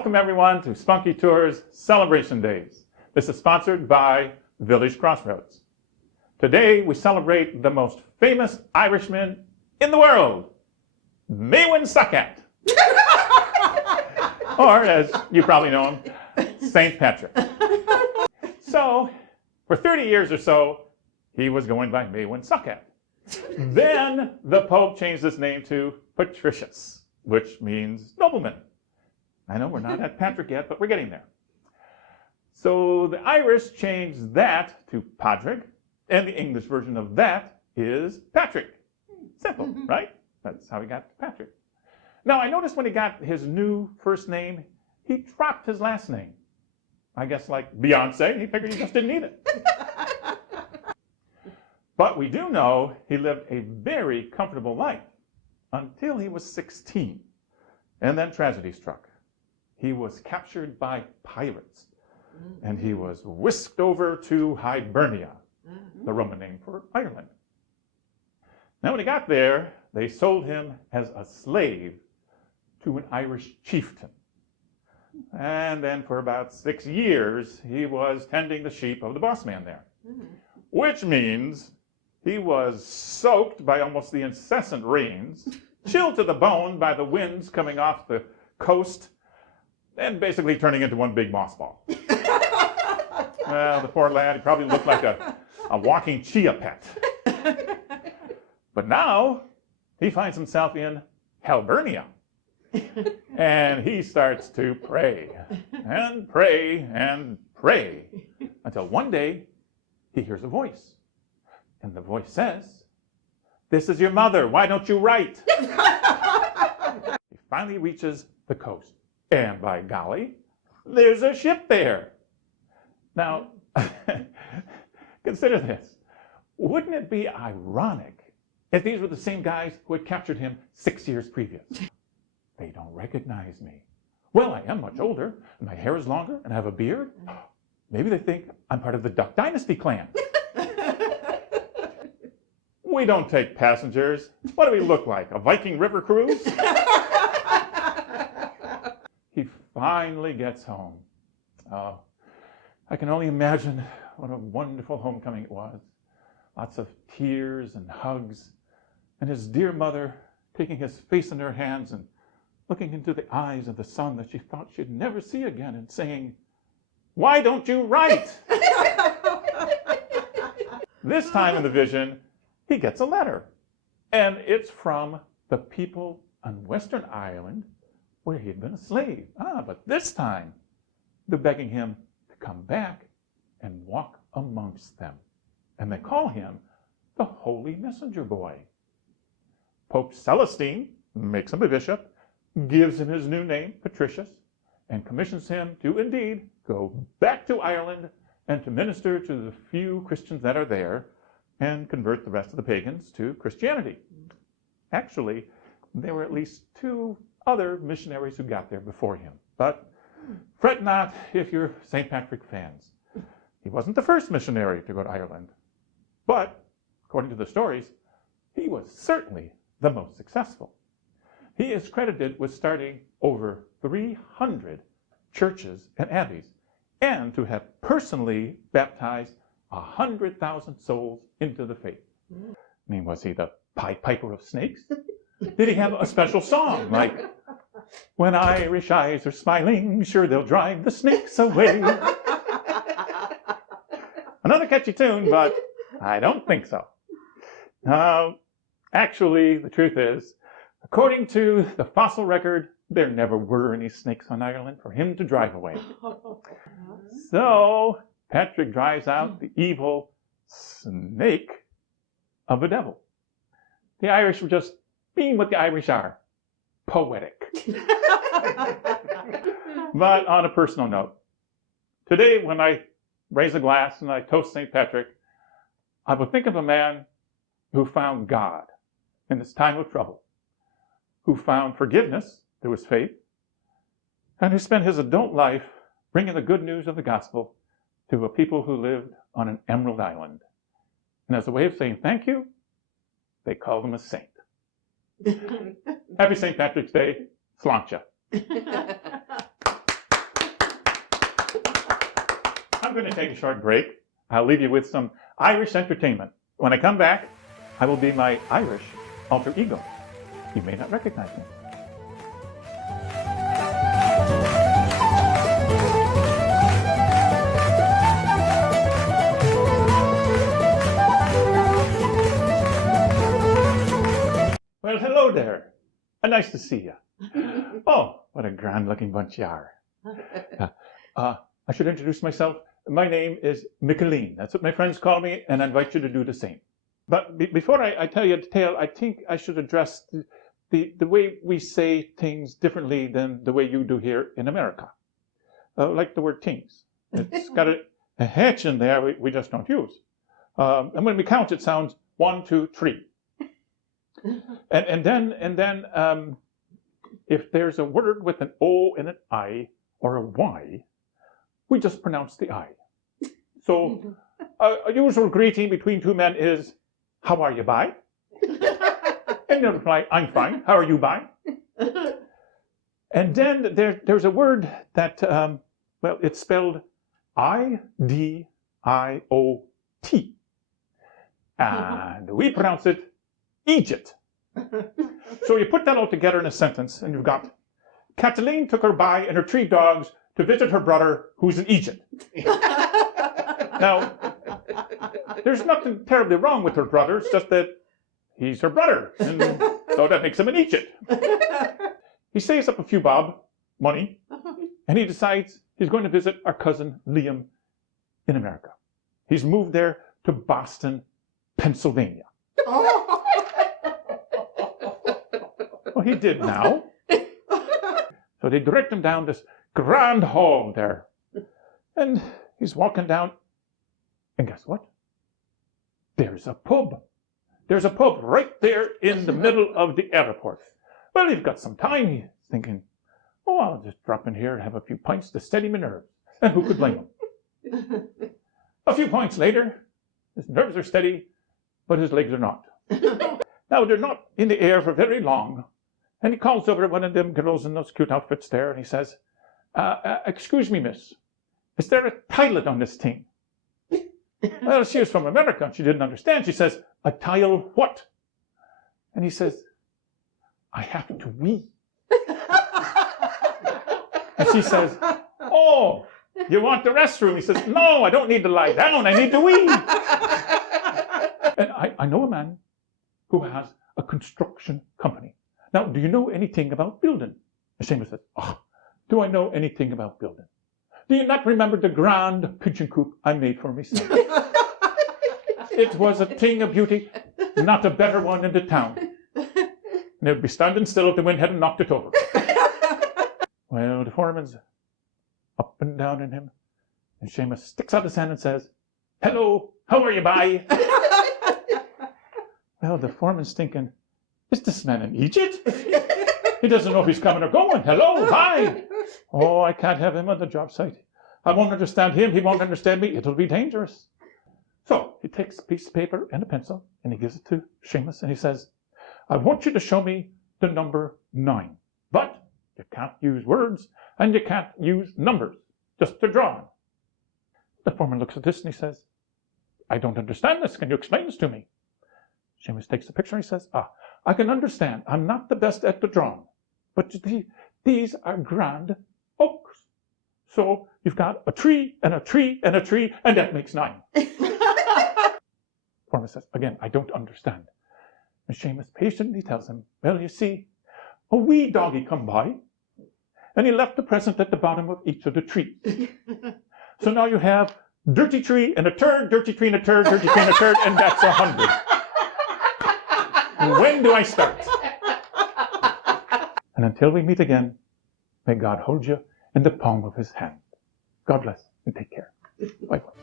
Welcome everyone to Spunky Tours Celebration Days. This is sponsored by Village Crossroads. Today we celebrate the most famous Irishman in the world, Maewyn Succat. Or as you probably know him, St. Patrick. So, for 30 years or so, he was going by Maewyn Succat. Then the Pope changed his name to Patricius, which means nobleman. I know we're not at Patrick yet, but we're getting there. So the Irish changed that to Padraig, and the English version of that is Patrick. Simple, right? That's how he got to Patrick. Now, I noticed when he got his new first name, he dropped his last name. I guess like Beyonce, he figured he just didn't need it. But we do know he lived a very comfortable life until he was 16. And then tragedy struck. He was captured by pirates, and he was whisked over to Hibernia, the Roman name for Ireland. Now, when he got there, they sold him as a slave to an Irish chieftain. And then for about 6 years, he was tending the sheep of the boss man there, which means he was soaked by almost the incessant rains, chilled to the bone by the winds coming off the coast, and basically turning into one big moss ball. Well, the poor lad, he probably looked like a walking chia pet. But now, he finds himself in Hibernia. And he starts to pray, and pray, and pray, until one day, he hears a voice. And the voice says, "This is your mother, why don't you write?" He finally reaches the coast. And by golly, there's a ship there. Now, consider this. Wouldn't it be ironic if these were the same guys who had captured him 6 years previous? They don't recognize me. Well, I am much older, and my hair is longer, and I have a beard. Maybe they think I'm part of the Duck Dynasty clan. We don't take passengers. What do we look like, a Viking river cruise? He finally gets home. I can only imagine what a wonderful homecoming it was. Lots of tears and hugs, and his dear mother taking his face in her hands and looking into the eyes of the son that she thought she'd never see again and saying, "Why don't you write?" This time in the vision, he gets a letter, and it's from the people on Western Ireland where he had been a slave. But this time, they're begging him to come back and walk amongst them. And they call him the Holy Messenger Boy. Pope Celestine makes him a bishop, gives him his new name, Patricius, and commissions him to indeed go back to Ireland and to minister to the few Christians that are there and convert the rest of the pagans to Christianity. Actually, there were at least 2 other missionaries who got there before him. But fret not if you're St. Patrick fans. He wasn't the first missionary to go to Ireland. But, according to the stories, he was certainly the most successful. He is credited with starting over 300 churches and abbeys, and to have personally baptized 100,000 souls into the faith. I mean, was he the Pied Piper of snakes? Did he have a special song like, "When Irish eyes are smiling, sure they'll drive the snakes away"? Another catchy tune, but I don't think so. Actually, the truth is, according to the fossil record, there never were any snakes on Ireland for him to drive away. So, Patrick drives out the evil snake of a devil. The Irish were just being what the Irish are, poetic. But on a personal note, today when I raise a glass and I toast St. Patrick, I will think of a man who found God in this time of trouble, who found forgiveness through his faith, and who spent his adult life bringing the good news of the gospel to a people who lived on an emerald island. And as a way of saying thank you, they called him a saint. Happy St. Patrick's Day. Sláinte. I'm going to take a short break. I'll leave you with some Irish entertainment. When I come back, I will be my Irish alter ego. You may not recognize me. Well, hello there. Nice to see you. Oh, what a grand-looking bunch you are. I should introduce myself. My name is Micheline. That's what my friends call me, and I invite you to do the same. But before I tell you the tale, I think I should address the way we say things differently than the way you do here in America. Like the word things. It's got a H in there we just don't use. And when we count, it sounds 1, 2, 3. And then if there's a word with an O and an I or a Y, we just pronounce the I. So a usual greeting between two men is, how are you, bye? And they'll reply, I'm fine. How are you, bye? And then there's a word that, well, it's spelled I-D-I-O-T. And we pronounce it Egypt. So you put that all together in a sentence, and you've got, Cataline took her bye and her 3 dogs to visit her brother who's in Egypt. Now, there's nothing terribly wrong with her brother, it's just that he's her brother, and so that makes him in Egypt. He saves up a few bob, money, and he decides he's going to visit our cousin Liam in America. He's moved there to Boston, Pennsylvania. Well, he did now. So they direct him down this grand hall there. And he's walking down. And guess what? There's a pub. There's a pub right there in the middle of the airport. Well, he's got some time. He's thinking, oh, I'll just drop in here and have a few pints to steady my nerves. And who could blame him? A few pints later, his nerves are steady, but his legs are not. Now, they're not in the air for very long. And he calls over one of them girls in those cute outfits there, and he says, excuse me, miss, is there a toilet on this thing? Well, she was from America, and she didn't understand. She says, a tile what? And he says, I have to wee. And she says, oh, you want the restroom? He says, no, I don't need to lie down. I need to wee. And I know a man who has a construction company. Now, do you know anything about building? And Seamus said, oh, do I know anything about building? Do you not remember the grand pigeon coop I made for myself? It was a thing of beauty, not a better one in the town. And it would be standing still if the wind hadn't knocked it over. Well, the foreman's up and down in him. And Seamus sticks out his hand and says, hello, how are you, bye? Well, the foreman's thinking, is this man in Egypt? He doesn't know if he's coming or going. Hello, hi. Oh, I can't have him on the job site. I won't understand him. He won't understand me. It'll be dangerous. So he takes a piece of paper and a pencil, and he gives it to Seamus, and he says, I want you to show me the number 9. But you can't use words, and you can't use numbers, just a drawing. The foreman looks at this, and he says, I don't understand this. Can you explain this to me? Seamus takes the picture, and he says, I can understand. I'm not the best at the drawing, but these are grand oaks. So you've got a tree and a tree and a tree, and that makes 9. Foreman says, again, I don't understand. And Seamus patiently tells him, well, you see, a wee doggy come by, and he left a present at the bottom of each of the trees. So now you have dirty tree and a turd, dirty tree and a turd, dirty tree and a turd, and that's 100. When do I start? And until we meet again, may God hold you in the palm of his hand. God bless and take care. Bye-bye.